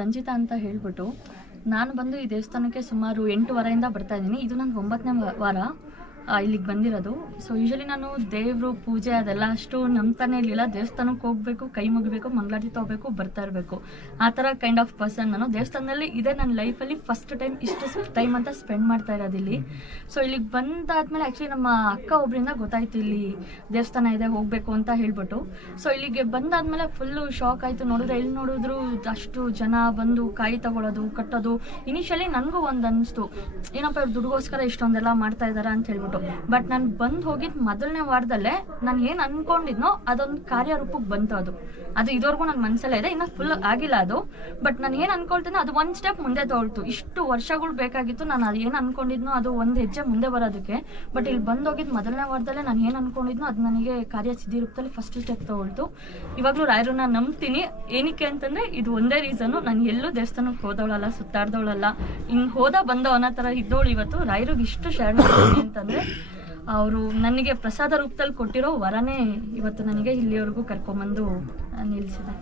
ರಂಜಿತಾ ಅಂತ ಹೇಳ್ಬಿಟ್ಟು ನಾನು ಬಂದು ಈ ದೇವಸ್ಥಾನಕ್ಕೆ ಸುಮಾರು 8 ವಾರದಿಂದ ಬರ್ತಾ ಇದ್ದೀನಿ. ಇದು ನನ್ನ 9ನೇ ವಾರ ಇಲ್ಲಿಗೆ ಬಂದಿರೋದು. ಸೊ ಯೂಶಲಿ ನಾನು ದೇವರು ಪೂಜೆ ಅದೆಲ್ಲ ಅಷ್ಟು ನಂಬ್ತಾನೆ ಇರಲಿಲ್ಲ. ದೇವಸ್ಥಾನಕ್ಕೆ ಹೋಗ್ಬೇಕು, ಕೈ ಮುಗಿಬೇಕು, ಮಂಗಳಾರತಿ ತಗೋಬೇಕು, ಬರ್ತಾ ಇರಬೇಕು, ಆ ಥರ ಕೈಂಡ್ ಆಫ್ ಪರ್ಸನ್ ನಾನು. ದೇವಸ್ಥಾನದಲ್ಲಿ ಇದೆ ನನ್ನ ಲೈಫಲ್ಲಿ ಫಸ್ಟ್ ಟೈಮ್ ಇಷ್ಟು ಟೈಮ್ ಅಂತ ಸ್ಪೆಂಡ್ ಮಾಡ್ತಾ ಇರೋದು ಇಲ್ಲಿ. ಸೊ ಇಲ್ಲಿಗೆ ಬಂದಾದ್ಮೇಲೆ ಆ್ಯಕ್ಚುಲಿ ನಮ್ಮ ಅಕ್ಕ ಒಬ್ಬರಿಂದ ಗೊತ್ತಾಯ್ತು ಇಲ್ಲಿ ದೇವಸ್ಥಾನ ಇದೆ ಹೋಗಬೇಕು ಅಂತ ಹೇಳ್ಬಿಟ್ಟು. ಸೊ ಇಲ್ಲಿಗೆ ಬಂದಾದ್ಮೇಲೆ ಫುಲ್ಲು ಶಾಕ್ ಆಯಿತು. ನೋಡಿದ್ರೆ ಎಲ್ಲಿ ನೋಡಿದ್ರು ಅಷ್ಟು ಜನ ಬಂದು ಕಾಯಿ ತಗೊಳ್ಳೋದು, ಕಟ್ಟೋದು. ಇನಿಷಿಯಲಿ ನನಗೂ ಒಂದು ಅನಿಸ್ತು, ಏನಪ್ಪ ಇವ್ರು ದುಡ್ಗೋಸ್ಕರ ಇಷ್ಟೊಂದೆಲ್ಲ ಮಾಡ್ತಾ ಇದ್ದಾರೆ ಅಂತ ಹೇಳ್ಬಿಟ್ಟು. ಬಟ್ ನಾನು ಬಂದು ಹೋಗಿದ್ದು ಮೊದಲನೇ ವಾರದಲ್ಲೇ ನಾನು ಏನು ಅನ್ಕೊಂಡಿದ್ನೋ ಅದೊಂದು ಕಾರ್ಯರೂಪಕ್ಕೆ ಬಂತು. ಅದು ಇದುವರೆಗೂ ನನ್ನ ಮನಸ್ಸಲ್ಲೇ ಇದೆ, ಇನ್ನು ಫುಲ್ ಆಗಿಲ್ಲ ಅದು. ಬಟ್ ನಾನು ಏನು ಅನ್ಕೊಳ್ತೇನೆ ಅದು ಒಂದು ಸ್ಟೆಪ್ ಮುಂದೆ ತಗೊಳ್ತು. ಇಷ್ಟು ವರ್ಷಗಳು ಬೇಕಾಗಿತ್ತು ನಾನು ಅದು ಏನು ಅನ್ಕೊಂಡಿದ್ನೋ ಅದು ಒಂದು ಹೆಜ್ಜೆ ಮುಂದೆ ಬರೋದಕ್ಕೆ. ಬಟ್ ಇಲ್ಲಿ ಬಂದು ಹೋಗಿದ್ದು ಮೊದಲನೇ ವಾರದಲ್ಲೇ ನಾನು ಏನು ಅನ್ಕೊಂಡಿದ್ನೋ ಅದು ನನಗೆ ಕಾರ್ಯ ಸಿದ್ಧಿ ರೂಪದಲ್ಲಿ ಫಸ್ಟ್ ಸ್ಟೆಪ್ ತಗೊಳ್ತು. ಇವಾಗಲೂ ರಾಯರನ್ನ ನಂಬ್ತೀನಿ. ಏನಕ್ಕೆ ಅಂತಂದರೆ ಇದು ಒಂದೇ ರೀಸನ್ನು, ನಾನು ಎಲ್ಲೂ ದೇವಸ್ಥಾನಕ್ಕೆ ಹೋದವಳಲ್ಲ, ಸುತ್ತಾಡ್ದವಳಲ್ಲ, ಇನ್ನು ಹೋದ ಬಂದವ ಅನ್ನೋ ಥರ ಇದ್ದವಳು. ಇವತ್ತು ರಾಯರಿಗೆ ಇಷ್ಟು ಶರಣ ಅಂತಂದರೆ ಅವರು ನನಗೆ ಪ್ರಸಾದ ರೂಪದಲ್ಲಿ ಕೊಟ್ಟಿರೋ ವರನೇ ಇವತ್ತು ನನಗೆ ಇಲ್ಲಿವರೆಗೂ ಕರ್ಕೊಂಬಂದು ನಿಲ್ಲಿಸಿದೆ.